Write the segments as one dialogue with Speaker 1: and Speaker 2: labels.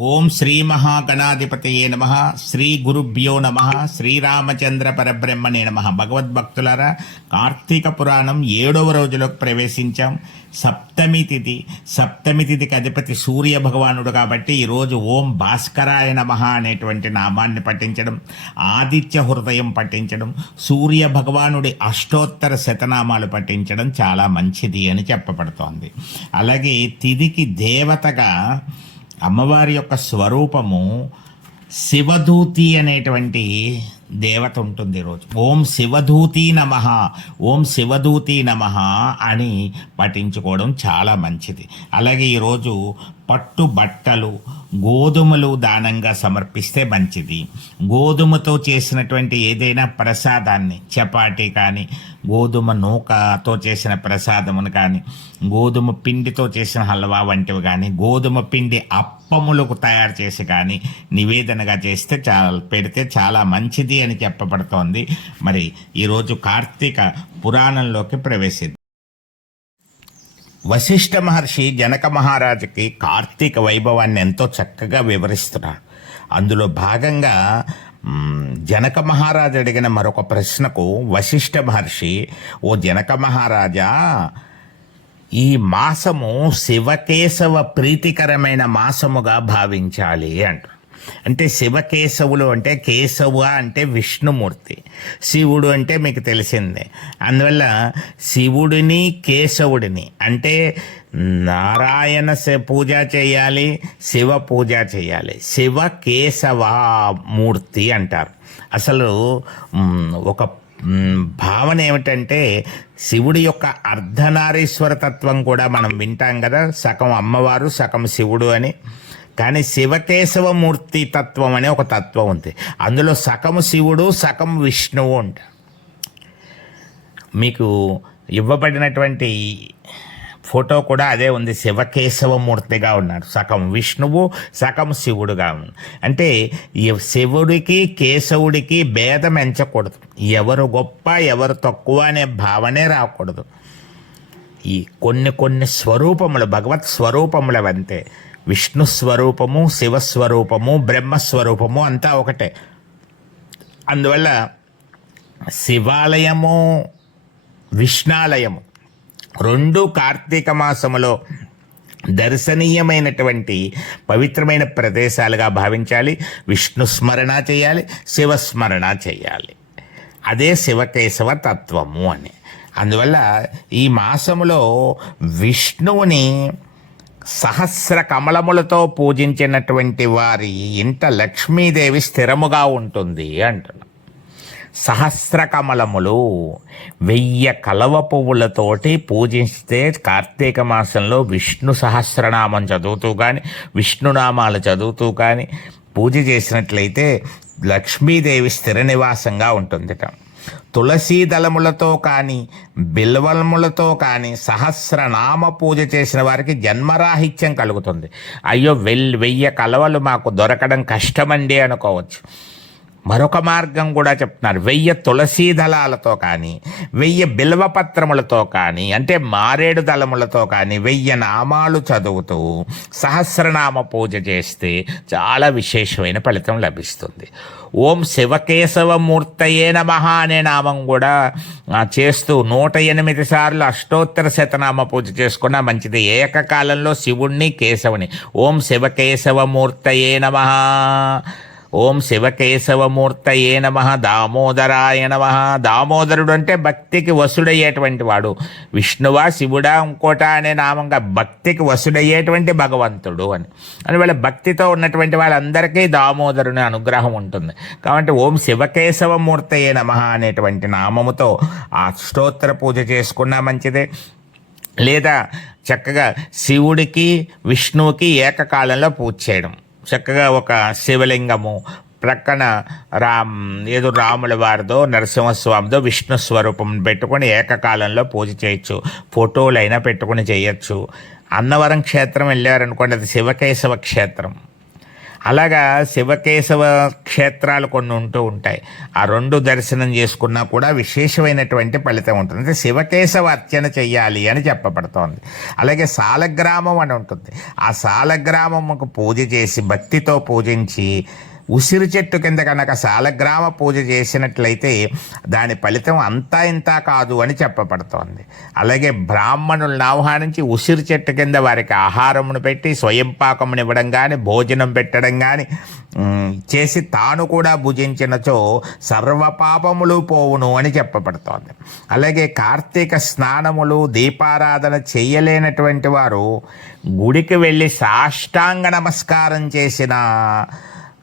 Speaker 1: ఓం శ్రీ మహాగణాధిపతయే నమ. శ్రీ గురుభ్యో నమ. శ్రీరామచంద్ర పరబ్రహ్మణే నమ. భగవద్భక్తులారా కార్తీక పురాణం ఏడవ రోజులోకి ప్రవేశించాం. సప్తమి తిథి. సప్తమి తిథికి అధిపతి సూర్య భగవానుడు కాబట్టి ఈరోజు ఓం భాస్కరాయ నమ అనేటువంటి నామాన్ని పఠించడం ఆదిత్య హృదయం పఠించడం సూర్య భగవానుడి అష్టోత్తర శతనామాలు పఠించడం చాలా మంచిది అని చెప్పబడుతోంది. అలాగే తిథికి దేవతగా అమ్మవారి యొక్క స్వరూపము శివధూతి అనేటువంటి దేవత ఉంటుంది ఈరోజు ఓం శివధూతి నమ ఓం శివధూతి నమ అని పఠించుకోవడం చాలా మంచిది. అలాగే ఈరోజు పట్టు బట్టలు గోధుమలు దానంగా సమర్పిస్తే మంచిది. గోధుమతో చేసినటువంటి ఏదైనా ప్రసాదాన్ని చపాటీ కానీ గోధుమ నూకతో చేసిన ప్రసాదమును కానీ గోధుమ పిండితో చేసిన హల్వా వంటివి కానీ గోధుమ పిండి అప్పములకు తయారు చేసి కానీ నివేదనగా చేస్తే చాలా పెడితే చాలా మంచిది అని చెప్పబడుతోంది. మరి ఈరోజు కార్తీక పురాణంలోకి ప్రవేశింది వశిష్ఠ మహర్షి జనక మహారాజుకి కార్తీక వైభవాన్ని ఎంతో చక్కగా వివరిస్తున్నారు. అందులో భాగంగా జనక మహారాజు అడిగిన మరొక ప్రశ్నకు వశిష్ఠ మహర్షి ఓ జనక మహారాజా ఈ మాసము శివకేశవ ప్రీతికరమైన మాసముగా భావించాలి అంటారు. అంటే శివకేశవులు అంటే కేశవ అంటే విష్ణుమూర్తి. శివుడు అంటే మీకు తెలిసిందే. అందువల్ల శివుడిని కేశవుడిని అంటే నారాయణ పూజ చేయాలి శివ పూజ చేయాలి. శివ కేశవ మూర్తి అంటారు. అసలు ఒక భావన ఏమిటంటే శివుడి యొక్క అర్ధనారీశ్వర తత్వం కూడా మనం వింటాం కదా సగం అమ్మవారు సగం శివుడు అని. కానీ శివకేశవమూర్తి తత్వం అనే ఒక తత్వం ఉంది. అందులో సగం శివుడు సగం విష్ణువు అంట. మీకు ఇవ్వబడినటువంటి ఫోటో కూడా అదే ఉంది. శివకేశవమూర్తిగా ఉన్నాడు. సగం విష్ణువు సగం శివుడుగా ఉంది అంటే ఈ శివుడికి కేశవుడికి భేదం ఎంచకూడదు. ఎవరు గొప్ప ఎవరు తక్కువ అనే భావనే రాకూడదు. ఈ కొన్ని కొన్ని స్వరూపములు భగవత్ స్వరూపములు అంతే విష్ణు స్వరూపము శివస్వరూపము బ్రహ్మస్వరూపము అంతా ఒకటే. అందువల్ల శివాలయము విష్ణాలయము రెండు కార్తీక మాసములో దర్శనీయమైనటువంటి పవిత్రమైన ప్రదేశాలుగా భావించాలి. విష్ణు స్మరణ చేయాలి శివస్మరణ చేయాలి. అదే శివకేశవ తత్వము అని. అందువల్ల ఈ మాసములో విష్ణువుని సహస్ర కమలములతో పూజించినటువంటి వారి ఇంట లక్ష్మీదేవి స్థిరముగా ఉంటుంది అంటున్నాం. సహస్ర కమలములు వెయ్య కలవ పువ్వులతోటి పూజిస్తే కార్తీక మాసంలో విష్ణు సహస్రనామం చదువుతూ కానీ విష్ణునామాలు చదువుతూ కానీ పూజ చేసినట్లయితే లక్ష్మీదేవి స్థిర నివాసంగా ఉంటుందిట. తులసీ దళములతో కానీ బిల్వలములతో కానీ సహస్రనామ పూజ చేసిన వారికి జన్మరాహిత్యం కలుగుతుంది. అయ్యో వెల్ వెయ్యి కలవలు మాకు దొరకడం కష్టమండి అనుకోవచ్చు. మరొక మార్గం కూడా చెప్తున్నారు. వెయ్యి తులసీ దళాలతో కానీ వెయ్యి బిల్వపత్రములతో కానీ అంటే మారేడు దళములతో కానీ వెయ్యి నామాలు చదువుతూ సహస్రనామ పూజ చేస్తే చాలా విశేషమైన ఫలితం లభిస్తుంది. ఓం శివకేశవమూర్తయే నమ అనే నామం కూడా చేస్తూ నూట ఎనిమిది సార్లు అష్టోత్తర శతనామ పూజ చేసుకున్నా మంచిది. ఏకకాలంలో శివుణ్ణి కేశవుని. ఓం శివకేశవమూర్తయే నమ. ఓం శివకేశవమూర్తయే నమ దామోదరాయ నమ. దామోదరుడు అంటే భక్తికి వసుడయ్యేటువంటి వాడు. విష్ణువా శివుడా ఇంకోట అనే నామంగా భక్తికి వసుడయ్యేటువంటి భగవంతుడు అని. అందువల్ల భక్తితో ఉన్నటువంటి వాళ్ళందరికీ దామోదరుని అనుగ్రహం ఉంటుంది. కాబట్టి ఓం శివకేశవమూర్తయే నమ అనేటువంటి నామముతో ఆ అష్టోత్తర పూజ చేసుకున్నా మంచిదే. లేదా చక్కగా శివుడికి విష్ణువుకి ఏకకాలంలో పూజ చేయడం. చక్కగా ఒక శివలింగము ప్రక్కన రామ్ ఏదో రాముల వారిదో నరసింహస్వామిదో విష్ణు స్వరూపం పెట్టుకొని ఏకకాలంలో పూజ చేయొచ్చు. ఫోటోలైనా పెట్టుకొని చేయొచ్చు. అన్నవరం క్షేత్రం వెళ్ళారనుకోండి అది శివకేశవ క్షేత్రం. అలాగా శివకేశవ క్షేత్రాలు కొన్ని ఉంటూ ఉంటాయి. ఆ రెండు దర్శనం చేసుకున్నా కూడా విశేషమైనటువంటి ఫలితం ఉంటుంది. అంటే శివకేశవ అర్చన చెయ్యాలి అని చెప్పబడుతోంది. అలాగే సాలగ్రామం అని ఉంటుంది. ఆ సాలగ్రామముకు పూజ చేసి భక్తితో పూజించి ఉసిరి చెట్టు కింద కనుక సాలగ్రామ పూజ చేసినట్లయితే దాని ఫలితం అంతా ఇంతా కాదు అని చెప్పబడుతోంది. అలాగే బ్రాహ్మణులను ఆహ్వానించి ఉసిరి చెట్టు కింద వారికి ఆహారమును పెట్టి స్వయం పాకమును ఇవ్వడం కానీ భోజనం పెట్టడం కానీ చేసి తాను కూడా భుజించినచో సర్వపాపములు పోవును అని చెప్పబడుతోంది. అలాగే కార్తీక స్నానములు దీపారాధన చేయలేనటువంటి వారు గుడికి వెళ్ళి సాష్టాంగ నమస్కారం చేసిన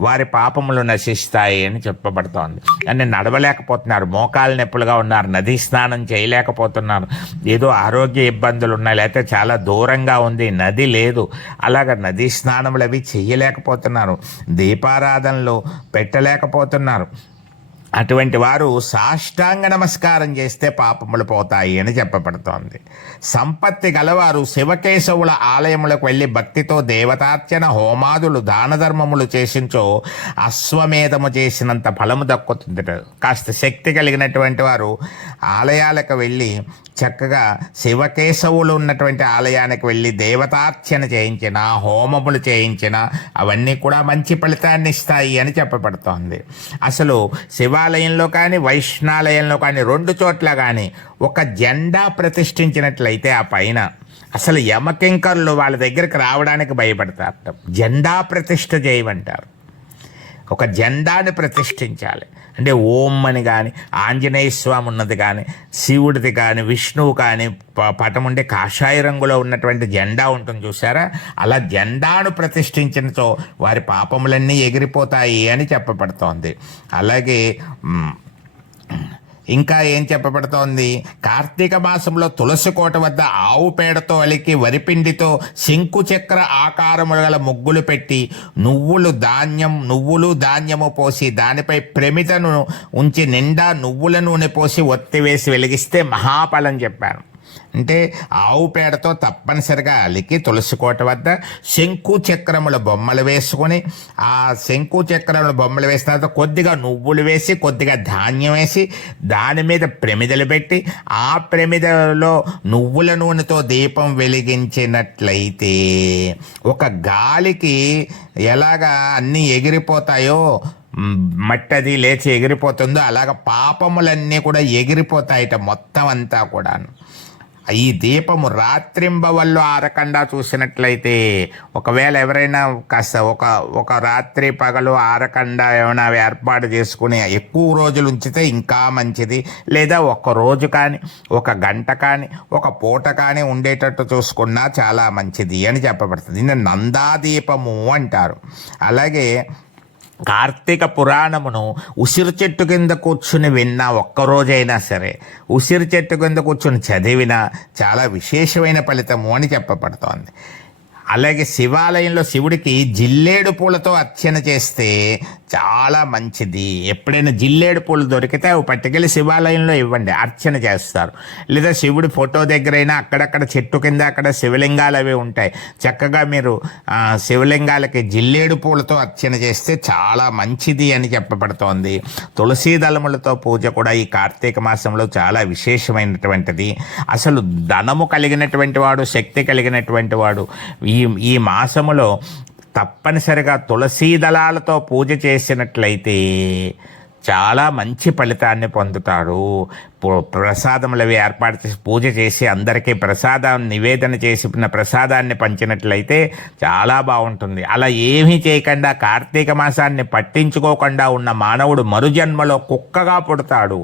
Speaker 1: వారి పాపములు నశిస్తాయి అని చెప్పబడుతోంది. అని నడవలేకపోతున్నారు. మోకాలు నొప్పులుగా ఉన్నారు. నదీ స్నానం చేయలేకపోతున్నారు. ఏదో ఆరోగ్య ఇబ్బందులు ఉన్నాయి. లేకపోతే చాలా దూరంగా ఉంది. నది లేదు. అలాగ నదీ స్నానములు అవి చేయలేకపోతున్నారు. దీపారాధనలు పెట్టలేకపోతున్నారు. అటువంటి వారు సాష్టాంగ నమస్కారం చేస్తే పాపములు పోతాయి అని చెప్పబడుతోంది. సంపత్తి గలవారు శివకేశవుల ఆలయములకు వెళ్ళి భక్తితో దేవతార్చన హోమాదులు దాన ధర్మములు చేసించో అశ్వమేధము చేసినంత ఫలము దక్కుతుంది. కాస్త శక్తి కలిగినటువంటి వారు ఆలయాలకు వెళ్ళి చక్కగా శివకేశవులు ఉన్నటువంటి ఆలయానికి వెళ్ళి దేవతార్చన చేయించిన హోమములు చేయించిన అవన్నీ కూడా మంచి ఫలితాన్ని ఇస్తాయి అని చెప్పబడుతోంది. అసలు శివాలయంలో కానీ వైష్ణాలయంలో కానీ రెండు చోట్ల కానీ ఒక జెండా ప్రతిష్ఠించినట్లయితే ఆ పైన అసలు యమకింకర్లు వాళ్ళ దగ్గరికి రావడానికి భయపడతారు. జెండా ప్రతిష్ఠ చేయమంటారు. ఒక జెండాను ప్రతిష్ఠించాలి. అంటే ఓం అని కానీ ఆంజనేయ స్వామి ఉన్నది కానీ శివుడిది కానీ విష్ణువు కానీ ప- పటం ఉండే కాషాయ రంగులో ఉన్నటువంటి జెండా ఉంటుంది చూసారా అలా జెండాను ప్రతిష్ఠించినతో వారి పాపములన్నీ ఎగిరిపోతాయి అని చెప్పబడుతోంది. అలాగే ఇంకా ఏం చెప్పబడుతోంది? కార్తీక మాసంలో తులసి కోట వద్ద ఆవు పేడతో అలికి వరిపిండితో శంకు చక్ర ఆకారములు గల ముగ్గులు పెట్టి నువ్వులు ధాన్యం నువ్వులు ధాన్యము పోసి దానిపై ప్రమితను ఉంచి నిండా నువ్వుల నూనె పోసి ఒత్తివేసి వెలిగిస్తే మహాఫలం చెప్పాను అంటే ఆవు పేడతో తప్పనిసరిగా అలికి తులసి కోట వద్ద శంకు చక్రముల బొమ్మలు వేసుకొని ఆ శంకు చక్రముల బొమ్మలు వేసిన తర్వాత కొద్దిగా నువ్వులు వేసి కొద్దిగా ధాన్యం వేసి దాని మీద ప్రమిదలు పెట్టి ఆ ప్రమిదలో నువ్వుల నూనెతో దీపం వెలిగించినట్లయితే ఒక గాలికి ఎలాగా అన్నీ ఎగిరిపోతాయో మట్టి అది లేచి ఎగిరిపోతుందో అలాగ పాపములన్నీ కూడా ఎగిరిపోతాయిట మొత్తం అంతా కూడాను. ఈ దీపము రాత్రింబవళ్ళు ఆరకుండా చూసినట్లయితే ఒకవేళ ఎవరైనా కాస్త ఒక ఒక రాత్రి పగలు ఆరకుండా ఏమైనా ఏర్పాటు చేసుకుని ఎక్కువ రోజులు ఉంచితే ఇంకా మంచిది. లేదా ఒక రోజు కానీ ఒక గంట కానీ ఒక పూట కానీ ఉండేటట్టు చూసుకున్నా చాలా మంచిది అని చెప్పబడుతుంది. దీన్ని నందాదీపము అంటారు. అలాగే కార్తీక పురాణమును ఉసిరి చెట్టు కింద కూర్చుని విన్నా ఒక్కరోజైనా సరే ఉసిరి చెట్టు కింద కూర్చుని చదివినా చాలా విశేషమైన ఫలితము అని చెప్పబడుతోంది. అలాగే శివాలయంలో శివుడికి జిల్లేడు పూలతో అర్చన చేస్తే చాలా మంచిది. ఎప్పుడైనా జిల్లేడు పూలు దొరికితే అవి పట్టుకెళ్ళి శివాలయంలో ఇవ్వండి. అర్చన చేస్తారు. లేదా శివుడి ఫోటో దగ్గరైనా అక్కడక్కడ చెట్టు కింద అక్కడ శివలింగాలు అవి ఉంటాయి. చక్కగా మీరు శివలింగాలకి జిల్లేడు పూలతో అర్చన చేస్తే చాలా మంచిది అని చెప్పబడుతోంది. తులసీ దళములతో పూజ కూడా ఈ కార్తీక మాసంలో చాలా విశేషమైనటువంటిది. అసలు ధనము కలిగినటువంటి వాడు శక్తి కలిగినటువంటి వాడు ఈ ఈ మాసములో తప్పనిసరిగా తులసీ దళాలతో పూజ చేసినట్లయితే చాలా మంచి ఫలితాన్ని పొందుతాడు ప్రసాదములవి ప్రసాదములు అవి ఏర్పాటు చేసి పూజ చేసి అందరికీ ప్రసాదం నివేదన చేసిన ప్రసాదాన్ని పంచినట్లయితే చాలా బాగుంటుంది. అలా ఏమీ చేయకుండా కార్తీక మాసాన్ని పట్టించుకోకుండా ఉన్న మానవుడు మరుజన్మలో కుక్కగా పుడతాడు.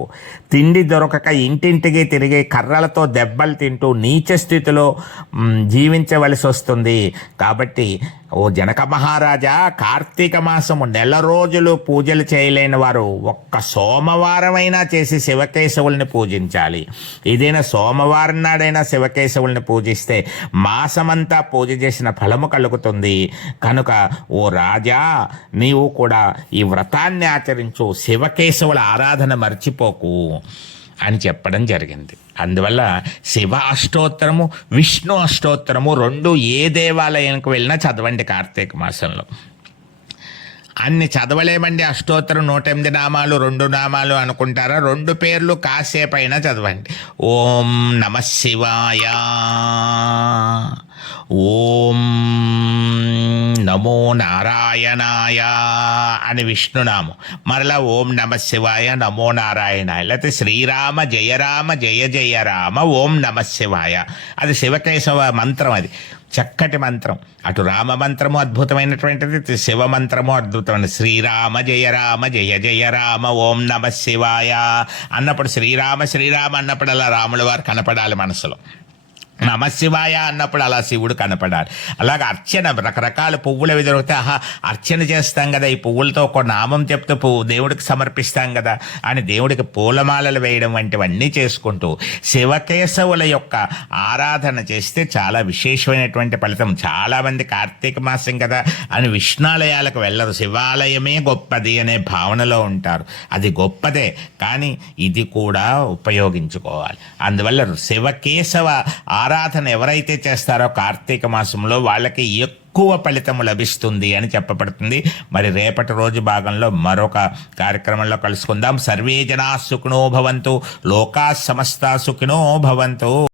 Speaker 1: తిండి దొరకక ఇంటింటికి తిరిగి కర్రలతో దెబ్బలు తింటూ నీచ స్థితిలో జీవించవలసి వస్తుంది. కాబట్టి ఓ జనక మహారాజా కార్తీక మాసము నెల రోజులు పూజలు చేయలేని వారు ఒక్క సోమవారమైనా చేసి శివకేశవుల్ని పూజించాలి. ఏదైనా సోమవారం నాడైనా శివకేశవుల్ని పూజిస్తే మాసమంతా పూజ చేసిన ఫలము కలుగుతుంది. కనుక ఓ రాజా నీవు కూడా ఈ వ్రతాన్ని ఆచరించు శివకేశవుల ఆరాధన మర్చిపోకు. అని చెప్పడం జరిగింది. అందువల్ల శివ అష్టోత్తరము విష్ణు అష్టోత్తరము రెండు ఏ దేవాలయానికి వెళ్ళినా చదవండి కార్తీక మాసంలో. అన్ని చదవలేమండి అష్టోత్తరం నూట ఎనిమిది నామాలు రెండు నామాలు అనుకుంటారా? రెండు పేర్లు కాసేపు అయినా చదవండి. ఓం నమ శివాయ. ఓం నమో నారాయణాయ అని విష్ణునామం. మరలా ఓం నమ శివాయ నమో నారాయణ లేకపోతే శ్రీరామ జయ రామ జయ జయ రామ ఓం నమ శివాయ. అది శివకేశవ మంత్రం అది. చక్కటి మంత్రం. అటు రామ మంత్రము అద్భుతమైనటువంటిది శివ మంత్రము అద్భుతమైన శ్రీరామ జయ రామ జయ జయ రామ ఓం నమ శివాయ. అన్నప్పుడు శ్రీరామ శ్రీరామ అన్నప్పుడు అలా రాముల వారు కనపడాలి మనసులో. నమశివాయ అన్నప్పుడు అలా శివుడు కనపడాలి. అలాగే అర్చన రకరకాల పువ్వులు అవి దొరికితే ఆహా అర్చన చేస్తాం కదా ఈ పువ్వులతో ఒక నామం చెప్తూ పువ్వు దేవుడికి సమర్పిస్తాం కదా అని దేవుడికి పూలమాలలు వేయడం వంటివన్నీ చేసుకుంటూ శివకేశవుల యొక్క ఆరాధన చేస్తే చాలా విశేషమైనటువంటి ఫలితం. చాలామంది కార్తీక మాసం కదా అని విష్ణాలయాలకు వెళ్ళరు. శివాలయమే గొప్పది అనే భావనలో ఉంటారు. అది గొప్పదే కానీ ఇది కూడా ఉపయోగించుకోవాలి. అందువల్ల శివకేశవ ఆరాధన ఎవరైతే చేస్తారో కార్తీక మాసంలో వాళ్ళకి ఎక్కువ ఫలితం లభిస్తుంది అని చెప్పబడుతుంది. మరి రేపటి రోజు భాగంలో మరొక కార్యక్రమంలో కలుసుకుందాం. సర్వే జనా సుఖినో భవంతు. లోకా సమస్త సుఖినో భవంతు.